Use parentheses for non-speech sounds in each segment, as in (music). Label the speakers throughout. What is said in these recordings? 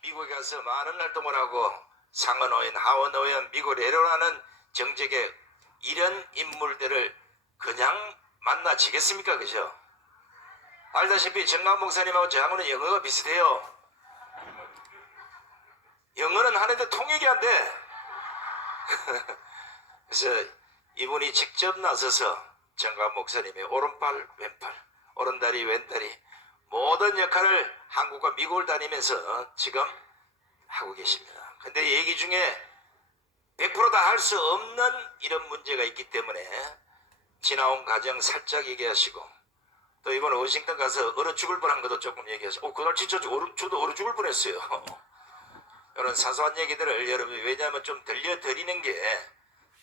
Speaker 1: 미국에 가서 많은 활동을 하고 상원 의원, 하원 의원, 미국 내려라는 정책에 이런 인물들을 그냥 만나지겠습니까? 그죠? 알다시피 정강 목사님하고 저하고는 영어가 비슷해요. 영어는 하는데 통역이 안 돼. (laughs) 그래서 이분이 직접 나서서 정강 목사님의 오른팔, 왼팔, 오른다리, 왼다리 모든 역할을 한국과 미국을 다니면서 지금 하고 계십니다. 근데 얘기 중에 100%다 할 수 없는 이런 문제가 있기 때문에 지나온 과정 살짝 얘기하시고 또 이번 워싱턴 가서 얼어 죽을 뻔한 것도 조금 얘기하시고 어, 그날 진짜 저 얼어, 저도 얼어 죽을 뻔했어요. (laughs) 이런 사소한 얘기들을 여러분 왜냐하면 좀 들려드리는 게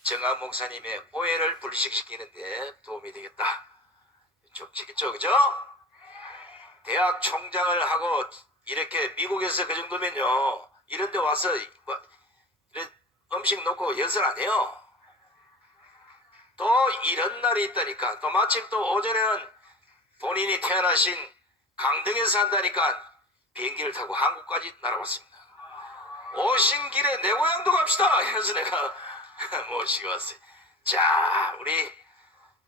Speaker 1: 정아 목사님의 오해를 불식시키는데 도움이 되겠다. 좀 지겠죠, 그죠? 대학 총장을 하고 이렇게 미국에서 그 정도면요. 이런 데 와서 뭐 음식 놓고 연설 안 해요. 또 이런 날이 있다니까. 또 마침 또 오전에는 본인이 태어나신 강릉에서 산다니까 비행기를 타고 한국까지 날아왔습니다. 오신 길에 내 고향도 갑시다. 해서 내가 (laughs) 모시고 왔어요. 자 우리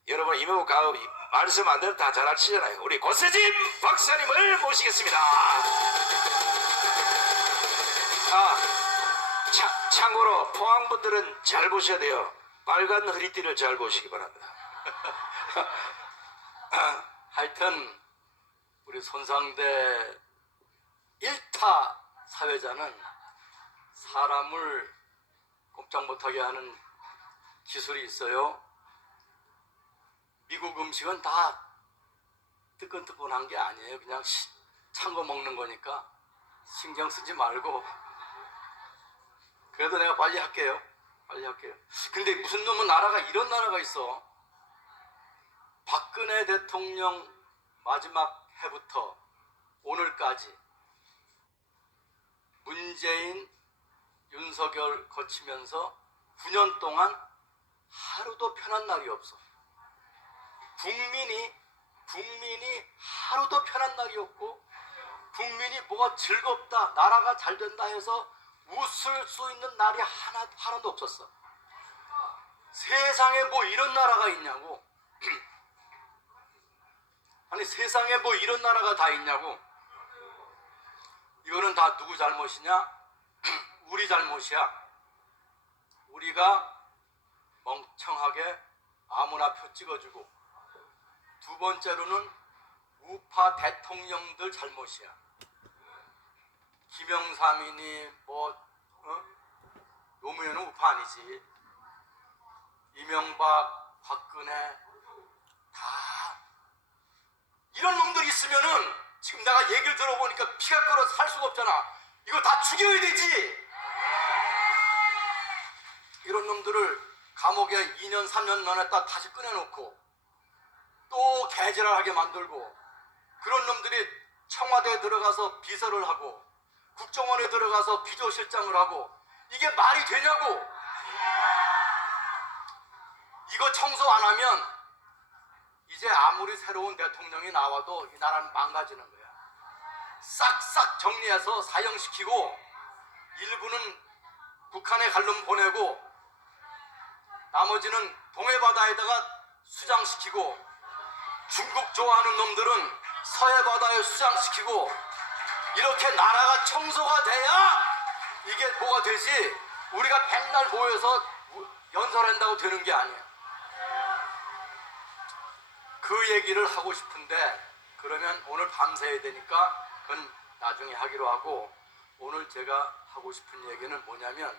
Speaker 1: 여러분 이모 가 말씀 안 되면 다잘 아시잖아요. 우리 고세진 박사님을 모시겠습니다. 아, 차, 참고로 포항 분들은 잘 보셔야 돼요. 빨간 허리띠를 잘 보시기 바랍니다. (laughs)
Speaker 2: 하여튼 우리 손상대 일타 사회자는 사람을 꼼짝 못하게 하는 기술이 있어요. 미국 음식은 다 뜨끈뜨끈한 게 아니에요. 그냥 시- 찬거 먹는 거니까 신경 쓰지 말고. 그래도 내가 빨리 할게요. 빨리 할게요. 근데 무슨 놈은 나라가 이런 나라가 있어. 박근혜 대통령 마지막 해부터 오늘까지 문재인, 윤석열 거치면서 9년 동안 하루도 편한 날이 없어. 국민이 국민이 하루도 편한 날이 없고 국민이 뭐가 즐겁다 나라가 잘 된다 해서 웃을 수 있는 날이 하나 하나도 없었어. 세상에 뭐 이런 나라가 있냐고. (clears throat) 아니 세상에 뭐 이런 나라가 다 있냐고. 이거는 다 누구 잘못이냐? (clears throat) 우리 잘못이야. 우리가 멍청하게 아무나 표 찍어주고 두 번째로는 우파 대통령들 잘못이야. 김영삼이니 뭐 어? 노무현은 우파 아니지. 이명박, 박근혜 다 이런 놈들이 있으면은 지금 내가 얘기를 들어보니까 피가 끓어 살 수가 없잖아. 이거 다 죽여야 되지. 이런 놈들을 감옥에 2년, 3년 넣어놨다 다시 꺼내놓고 또 개지랄하게 만들고 그런 놈들이 청와대에 들어가서 비서를 하고 국정원에 들어가서 비조실장을 하고 이게 말이 되냐고. 이거 청소 안 하면 이제 아무리 새로운 대통령이 나와도 이 나라는 망가지는 거야. 싹싹 정리해서 사형시키고 일부는 북한에 갈름 보내고 나머지는 동해바다에다가 수장시키고 중국 좋아하는 놈들은 서해 바다에 수장시키고 이렇게 나라가 청소가 돼야 이게 뭐가 되지? 우리가 백날 모여서 연설한다고 되는 게 아니야 그 얘기를 하고 싶은데 그러면 오늘 밤새야 되니까 그건 나중에 하기로 하고 오늘 제가 하고 싶은 얘기는 뭐냐면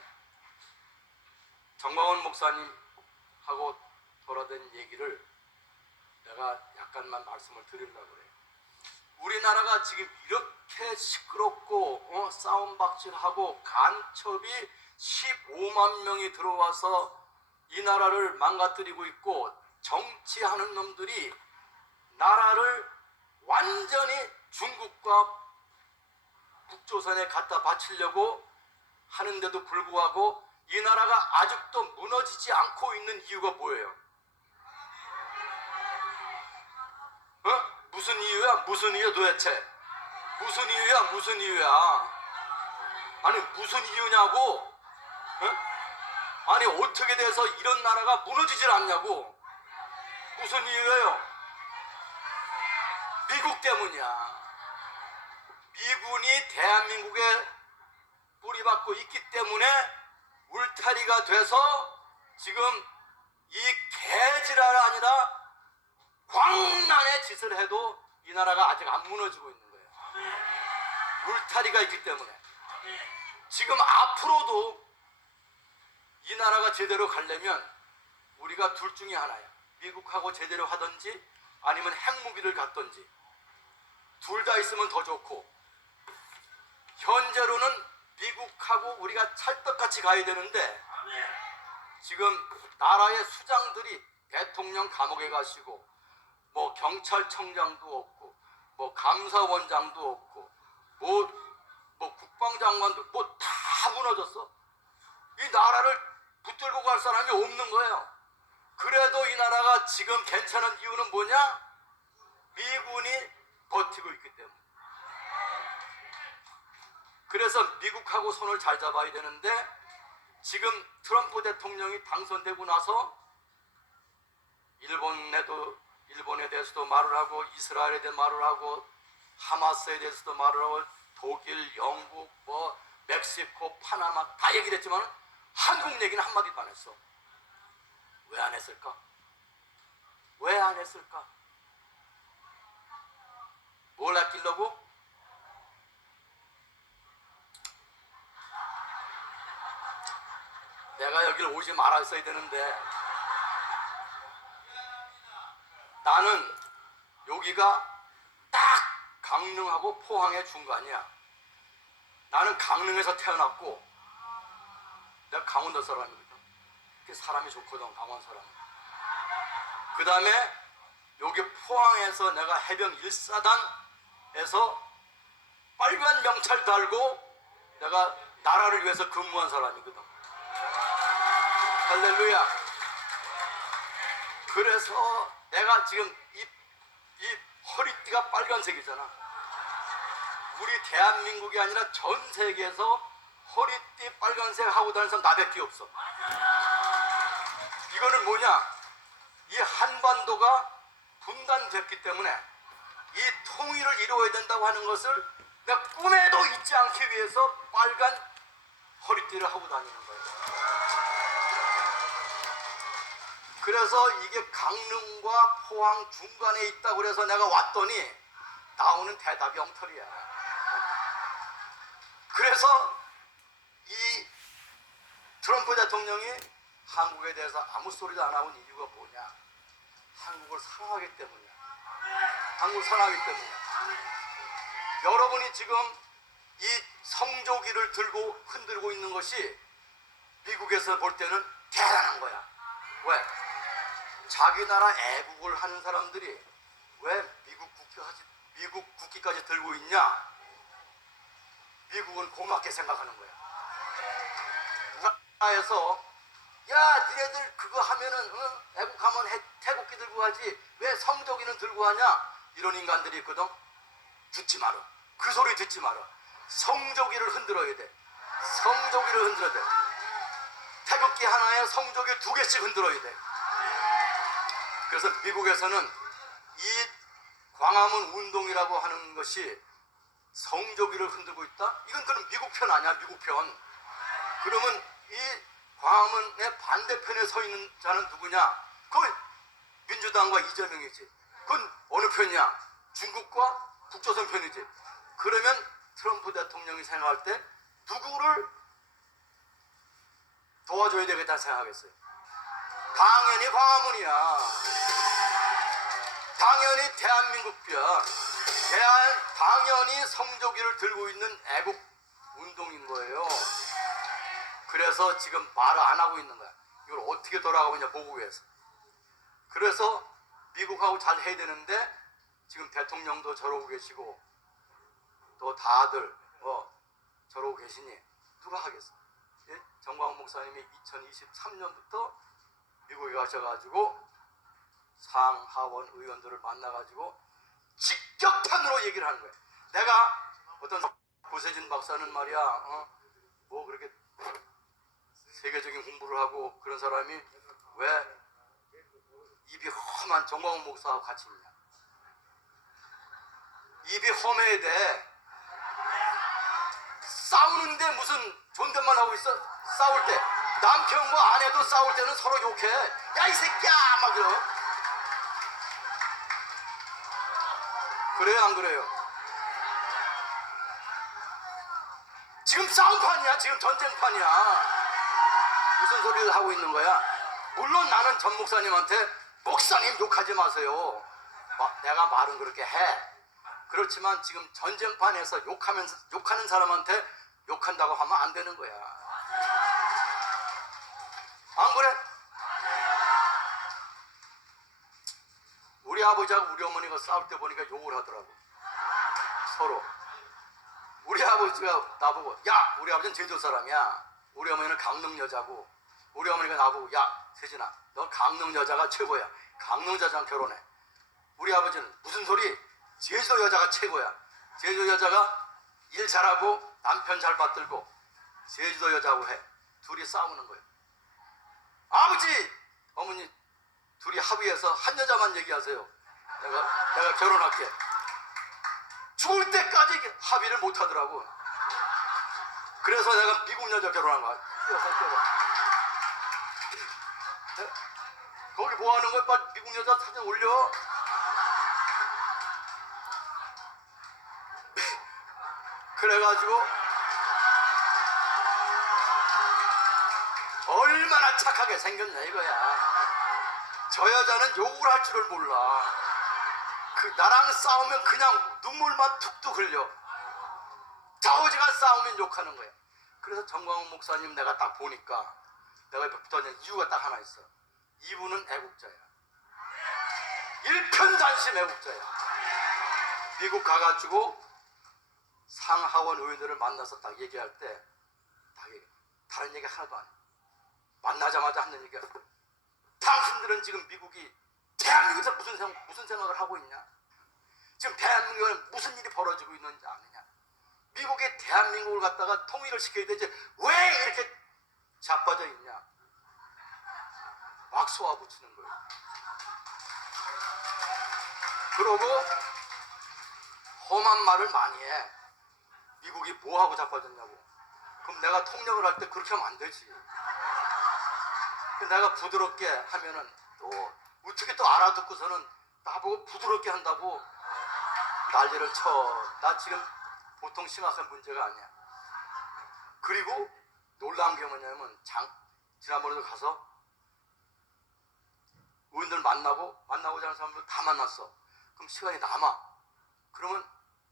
Speaker 2: 정광훈 목사님하고 돌아된 얘기를 내가 약간만 말씀을 드리려고 그래요. 우리나라가 지금 이렇게 시끄럽고 어, 싸움박질하고 간첩이 15만 명이 들어와서 이 나라를 망가뜨리고 있고 정치하는 놈들이 나라를 완전히 중국과 북조선에 갖다 바치려고 하는데도 불구하고 이 나라가 아직도 무너지지 않고 있는 이유가 뭐예요? 무슨 이유야? 무슨 이유 도대체? 무슨 이유야? 무슨 이유야? 아니 무슨 이유냐고? 응? 아니 어떻게 돼서 이런 나라가 무너지질 않냐고? 무슨 이유예요? 미국 때문이야. 미군이 대한민국에 뿌리박고 있기 때문에 울타리가 돼서 지금 이 개지랄 아니라 광란의 짓을 해도 이 나라가 아직 안 무너지고 있는 거예요. 울타리가 있기 때문에. 지금 앞으로도 이 나라가 제대로 가려면 우리가 둘 중에 하나야. 미국하고 제대로 하든지 아니면 핵무기를 갖든지 둘 다 있으면 더 좋고 현재로는 미국하고 우리가 찰떡같이 가야 되는데 지금 나라의 수장들이 대통령 감옥에 가시고 뭐 경찰청장도 없고 뭐 감사원장도 없고 뭐, 뭐 국방장관도 뭐 다 무너졌어. 이 나라를 붙들고 갈 사람이 없는 거예요. 그래도 이 나라가 지금 괜찮은 이유는 뭐냐? 미군이 버티고 있기 때문에. 그래서 미국하고 손을 잘 잡아야 되는데 지금 트럼프 대통령이 당선되고 나서 일본에도 일본에 대해서도 말을 하고 이스라엘에 대해 말을 하고 하마스에 대해서도 말을 하고 독일, 영국, 뭐 멕시코, 파나마 다 얘기를 했지만 한국 얘기는 한마디도 안 했어. 왜 안 했을까? 왜 안 했을까? 뭘 아끼려고? 내가 여기를 오지 말았어야 되는데 나는 여기가 딱 강릉하고 포항의 중간이야. 나는 강릉에서 태어났고 내가 강원도 사람이거든. 그 사람이 좋거든 강원 사람. 그 다음에 여기 포항에서 내가 해병 1사단에서 빨간 명찰 달고 내가 나라를 위해서 근무한 사람이거든. 할렐루야. 그래서 내가 지금 이, 이 허리띠가 빨간색이잖아. 우리 대한민국이 아니라 전 세계에서 허리띠 빨간색 하고 다니는 사람 나밖에 없어. 이거는 뭐냐? 이 한반도가 분단됐기 때문에 이 통일을 이루어야 된다고 하는 것을 내가 꿈에도 잊지 않기 위해서 빨간 허리띠를 하고 다니는 거예 그래서 이게 강릉과 포항 중간에 있다고 그래서 내가 왔더니 나오는 대답이 엉터리야. 그래서 이 트럼프 대통령이 한국에 대해서 아무 소리도 안 하고 이유가 뭐냐? 한국을 사랑하기 때문이야. 한국을 사랑하기 때문이야. 여러분이 지금 이 성조기를 들고 흔들고 있는 것이 미국에서 볼 때는 대단한 거야. 왜? 자기 나라 애국을 하는 사람들이 왜 미국 국기까지, 미국 국기까지 들고 있냐? 미국은 고맙게 생각하는 거야. 나라에서 야, 니네들 그거 하면은 어? 애국하면 해- 태국기 들고 하지 왜 성조기는 들고 하냐? 이런 인간들이 있거든. 듣지 마라. 그 소리 듣지 마라. 성조기를 흔들어야 돼. 성조기를 흔들어야 돼. 태극기 하나에 성조기 두 개씩 흔들어야 돼. 그래서 미국에서는 이 광화문 운동이라고 하는 것이 성조기를 흔들고 있다? 이건 그럼 미국 편 아니야, 미국 편. 그러면 이 광화문의 반대편에 서 있는 자는 누구냐? 그건 민주당과 이재명이지. 그건 어느 편이야? 중국과 북조선 편이지. 그러면 트럼프 대통령이 생각할 때 누구를 도와줘야 되겠다 생각하겠어요. 당연히 광화문이야. 당연히 대한민국 편. 대한, 당연히 성조기를 들고 있는 애국 운동인 거예요. 그래서 지금 말을 안 하고 있는 거야. 이걸 어떻게 돌아가느냐 보고 위해서. 그래서 미국하고 잘 해야 되는데 지금 대통령도 저러고 계시고 또 다들 어, 저러고 계시니 누가 하겠어? 예? 정광 목사님이 2023년부터 미국에 가셔가지고 상하원 의원들을 만나가지고 직격탄으로 얘기를 하는 거예요. 내가 어떤 고세진 박사는 말이야, 어? 뭐 그렇게 세계적인 공부를 하고 그런 사람이 왜 입이 험한 정광훈 목사하고 같이 있냐? 입이 험해야 돼. 싸우는데 무슨 존댓말 하고 있어? 싸울 때 남편과 아내도 싸울 때는 서로 욕해. 야 이 새끼야 막 이러. 그래요 안 그래요? 지금 싸움판이야 지금 전쟁판이야. 무슨 소리를 하고 있는 거야? 물론 나는 전 목사님한테 목사님 욕하지 마세요. 마- 내가 말은 그렇게 해. 그렇지만 지금 전쟁판에서 욕하면서 욕하는 사람한테 욕한다고 하면 안 되는 거야. 아버지하고 우리 어머니가 싸울 때 보니까 욕을 하더라고. 서로. 우리 아버지가 나보고 야 우리 아버지는 제주 사람이야. 우리 어머니는 강릉 여자고 우리 어머니가 나보고 야 세진아 너 강릉 여자가 최고야. 강릉 여자랑 결혼해. 우리 아버지는 무슨 소리? 제주도 여자가 최고야. 제주도 여자가 일 잘하고 남편 잘 받들고 제주도 여자하고 해. 둘이 싸우는 거예요. 아버지, 어머니 둘이 합의해서 한 여자만 얘기하세요. 내가 내가 결혼할게. 죽을 때까지 합의를 못 하더라고. 그래서 내가 미국 여자 결혼한 거야. 네? 거기 뭐 하는 거야? 빨리 미국 여자 사진 올려. 그래가지고 얼마나 착하게 생겼냐 이거야. 저 여자는 욕을 할 줄을 몰라. 그 나랑 싸우면 그냥 눈물만 툭툭 흘려. 자오지가 싸우면 욕하는 거야. 그래서 정광훈 목사님 내가 딱 보니까 내가 옆에 붙어있는 이유가 딱 하나 있어. 이분은 애국자야. 일편단심 애국자야. 미국 가가지고 상하원 의원들을 만나서 딱 얘기할 때, 다른 얘기 하나도 안 해. 만나자마자 하는 얘기가, 당신들은 지금 미국이 대한민국에서 무슨, 생, 무슨 생각을 하고 있냐? 지금 대한민국에 무슨 일이 벌어지고 있는지 아느냐? 미국이 대한민국을 갖다가 통일을 시켜야 되지, 왜 이렇게 자빠져 있냐? 막 쏘아붙이는 거예요. 그러고, 험한 말을 많이 해. 미국이 뭐하고 자빠졌냐고. 그럼 내가 통역을 할 때 그렇게 하면 안 되지. 그 내가 부드럽게 하면은 또 어떻게 또 알아듣고서는 나보고 부드럽게 한다고 난리를 쳐. 나 지금 보통 심각한 문제가 아니야. 그리고 놀라운 게 뭐냐면 장 지난번에도 가서 의원들 만나고 만나고자 하는 사람들 다 만났어. 그럼 시간이 남아. 그러면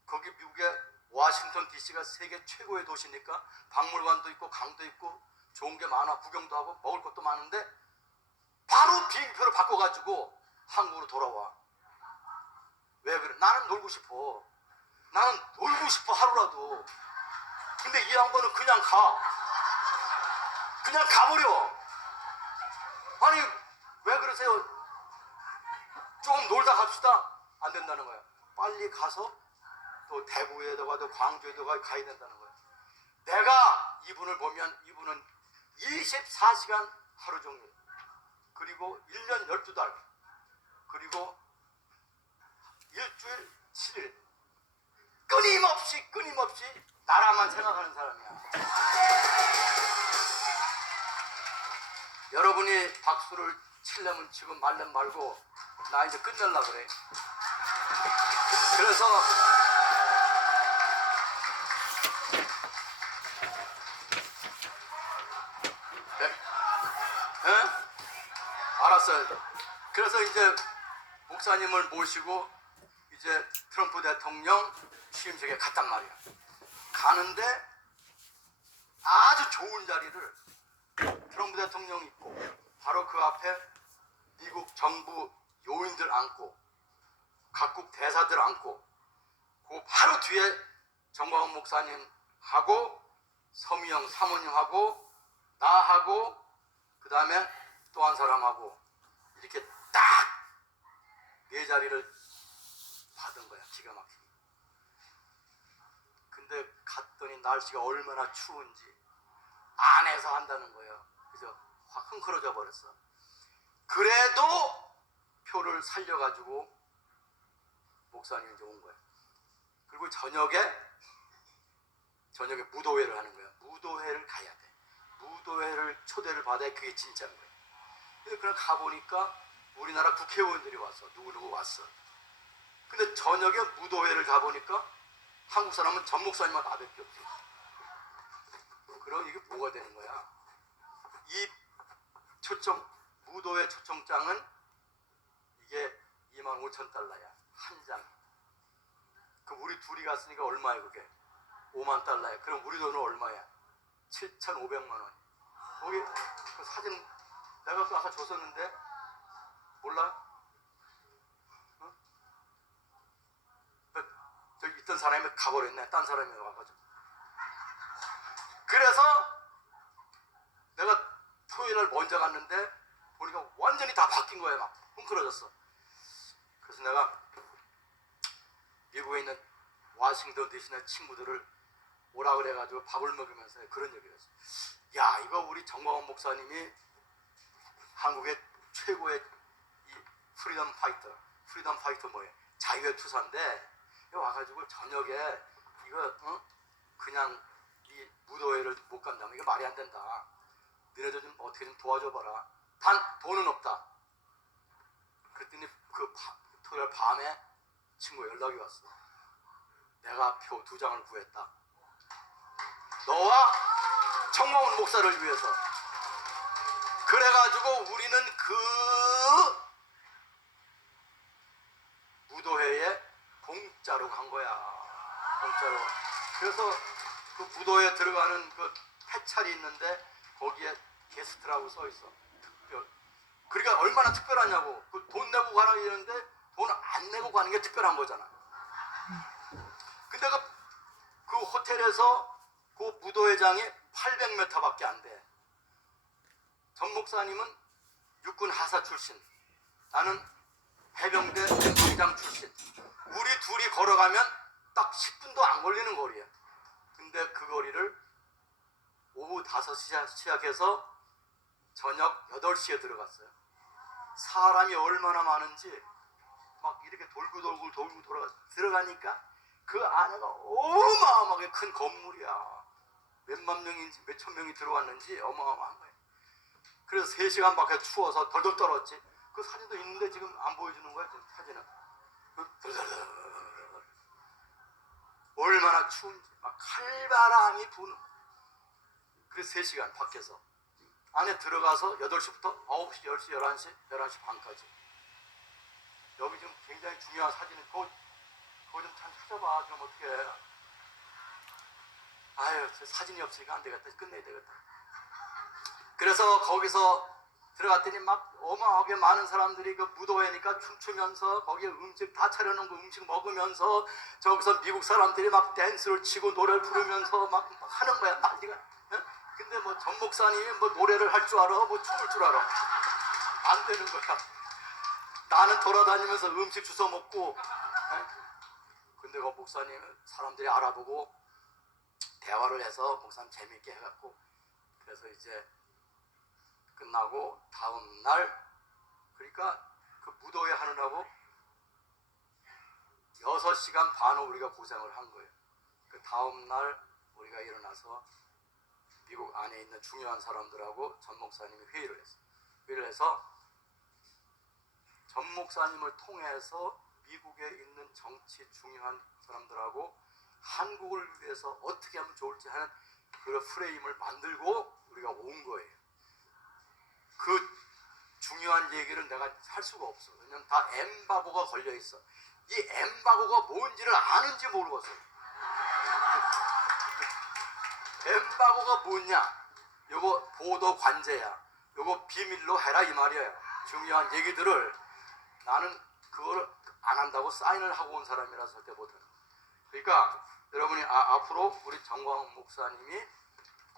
Speaker 2: 거기 미국의 워싱턴 DC가 세계 최고의 도시니까 박물관도 있고 강도 있고 좋은 게 많아 구경도 하고 먹을 것도 많은데 바로 비행표를 바꿔가지고 한국으로 돌아와. 왜 그래? 나는 놀고 싶어. 나는 놀고 싶어 하루라도. 근데 이 양반은 그냥 가. 그냥 가버려. 아니 왜 그러세요? 조금 놀다 갑시다. 안 된다는 거야. 빨리 가서 또 대구에도 가도 광주에도 가 가야 된다는 거야. 내가 이분을 보면 이분은 24시간 하루 종일 그리고 1년 12달 그리고 일주일 7일 끊임없이 끊임없이 나라만 생각하는 사람이야. 여러분이 박수를 치려면 지금 말면 말고 나 이제 끝낼라 그래. 그래서 알았어요. 그래서 이제 목사님을 모시고 이제 트럼프 대통령 취임식에 갔단 말이야. 가는데 아주 좋은 자리를 트럼프 대통령 있고 바로 그 앞에 미국 정부 요인들 앉고 각국 대사들 앉고 그 바로 뒤에 정광훈 목사님 하고 서미영 사모님하고 나하고 그 다음에 또 한 사람하고 이렇게 딱 네 자리를 받은 거야 기가 막히게 근데 갔더니 날씨가 얼마나 추운지 안에서 한다는 거예요. 그죠? 확 흥크러져 버렸어. 그래도 표를 살려가지고 목사님이 이제 온 거예요. 그리고 저녁에 저녁에 무도회를 하는 거야. 무도회를 가야 돼. 무도회를 초대를 받아야 그게 진짜인 거야. 그날 가보니까 우리나라 국회의원들이 왔어. 누구누구 왔어. 근데 저녁에 무도회를 가보니까 한국 사람은 전 목사님만 나밖에 없어. 그럼 이게 뭐가 되는 거야? 이 초청, 무도회 초청장은 이게 2만 5천 달러야. 한 장. 그 우리 둘이 갔으니까 얼마야 그게? 5만 달러야. 그럼 우리 돈은 얼마야? 7,500만 원. 거기 그 사진 내가 그 아까 줬었는데 몰라? 어? 그 저기 있던 사람이 가버렸네. 딴 사람이 와가지고. 그래서 내가 토요일 날 먼저 갔는데 보니까 완전히 다 바뀐 거야. 막 흥크러졌어. 그래서 내가 미국에 있는 와싱턴 디시의 친구들을 오라 그래가지고 밥을 먹으면서 그런 얘기를 했어. 야, 이거 우리 정광훈 목사님이 한국의 최고의 이 프리덤 파이터, 프리덤 파이터 뭐예요? 자유의 투사인데 와가지고 저녁에 이거 어? 그냥 이 무도회를 못 간다면 이거 말이 안 된다. 너네들 좀 어떻게 좀 도와줘봐라. 단 돈은 없다. 그랬더니 그 바- 토요일 밤에 친구 연락이 왔어. 내가 표 두 장을 구했다. 너와 청마훈 목사를 위해서. 그래가지고 우리는 그 무도회에 공짜로 간 거야. 공짜로. 그래서 그 무도회에 들어가는 그 해찰이 있는데 거기에 게스트라고 써 있어. 특별. 그러니까 얼마나 특별하냐고. 그 돈 내고 가라 이러는데 돈 안 내고 가는 게 특별한 거잖아. 근데 그, 그 호텔에서 그 무도회장이 800m밖에 안 돼. 전 목사님은 육군 하사 출신. 나는 해병대 당장 출신. 우리 둘이 걸어가면 딱 10분도 안 걸리는 거리야. 근데 그 거리를 오후 5시 시작해서 저녁 8시에 들어갔어요. 사람이 얼마나 많은지 막 이렇게 돌고 돌고 돌고 돌아가 들어가니까 그 안에가 어마어마하게 큰 건물이야. 몇만 명인지 몇천 명이 들어왔는지 어마어마한 거야. 그래서 3시간 밖에 추워서 덜덜 떨었지. 그 사진도 있는데 지금 안 보여주는 거야, 지금 사진은. 덜덜덜. 얼마나 추운지. 막 칼바람이 부는. 그래서 3시간 밖에서. 안에 들어가서 8시부터 9시, 10시, 11시, 11시 반까지. 여기 지금 굉장히 중요한 사진이 그거, 그거 좀참 찾아봐. 그럼 어떡해. 아유, 저 사진이 없으니까 안 되겠다. 끝내야 되겠다. 그래서 거기서 들어갔더니 막 어마하게 많은 사람들이 그 무도회니까 춤추면서 거기에 음식 다 차려놓은 그 음식 먹으면서 저기서 미국 사람들이 막 댄스를 치고 노래를 부르면서 막, 막 하는 거야 난리가 응? 근데 뭐 전 목사님이 뭐 노래를 할 줄 알아 뭐 춤을 줄 알아 안 되는 거야 나는 돌아다니면서 음식 주워 먹고 응? 근데 그 목사님 사람들이 알아보고 대화를 해서 목사님 재밌게 해갖고 그래서 이제 끝나고 다음 날 그러니까 그 무도회 하느라고 6시간 반을 우리가 고생을 한 거예요. 그 다음 날 우리가 일어나서 미국 안에 있는 중요한 사람들하고 전 목사님이 회의를 했어요. 회의를 해서 전 목사님을 통해서 미국에 있는 정치 중요한 사람들하고 한국을 위해서 어떻게 하면 좋을지 하는 그 프레임을 만들고 우리가 온 거예요. 그 중요한 얘기를 내가 할 수가 없어. 왜냐면 다 엠바고가 걸려 있어. 이 엠바고가 뭔지를 아는지 모르겠어. 엠바고가 뭐냐? 요거 보도 관제야. 요거 비밀로 해라 이 말이야. 중요한 얘기들을 나는 그걸 안 한다고 사인을 하고 온 사람이라서 절대 못해. 그러니까 여러분이 아, 앞으로 우리 정광훈 목사님이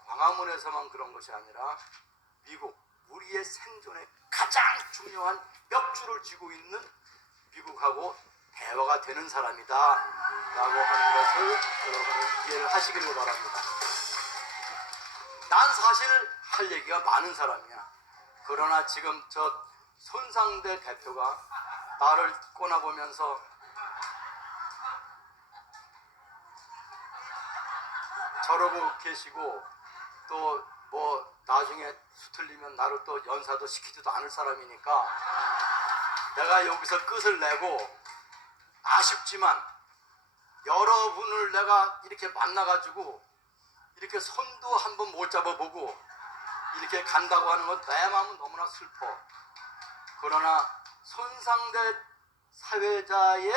Speaker 2: 광화문에서만 그런 것이 아니라 미국 우리의 생존에 가장 중요한 벽줄을 쥐고 있는 미국하고 대화가 되는 사람이다 라고 하는 것을 여러분이 이해를 하시기를 바랍니다 난 사실 할 얘기가 많은 사람이야. 그러나 지금 저 손상대 대표가 나를 꼬나보면서 저러고 계시고 나중에 수틀리면 나를 또 연사도 시키지도 않을 사람이니까 내가 여기서 끝을 내고 아쉽지만 여러분을 내가 이렇게 만나가지고 이렇게 손도 한번 못 잡아보고 이렇게 간다고 하는 건 내 마음은 너무나 슬퍼. 그러나 손상대 사회자의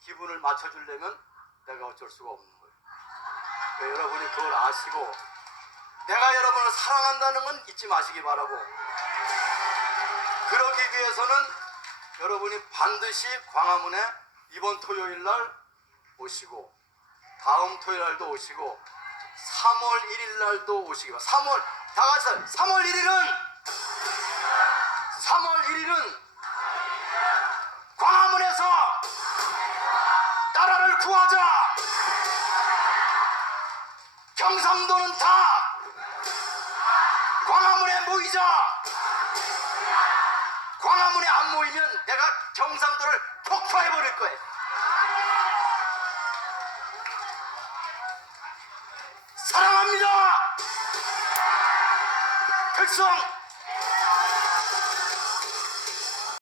Speaker 2: 기분을 맞춰주려면 내가 어쩔 수가 없는 거예요. 그러니까 여러분이 그걸 아시고 내가 여러분을 사랑한다는 건 잊지 마시기 바라고 그러기 위해서는 여러분이 반드시 광화문에 이번 토요일 날 오시고 다음 토요일 날도 오시고 3월 1일 날도 오시기 바랍니다. 3월 다 같이 3월 1일은 3월 1일은 광화문에서 나라를 구하자. 경상도는 다 경상도를 폭파해 버릴 거예요.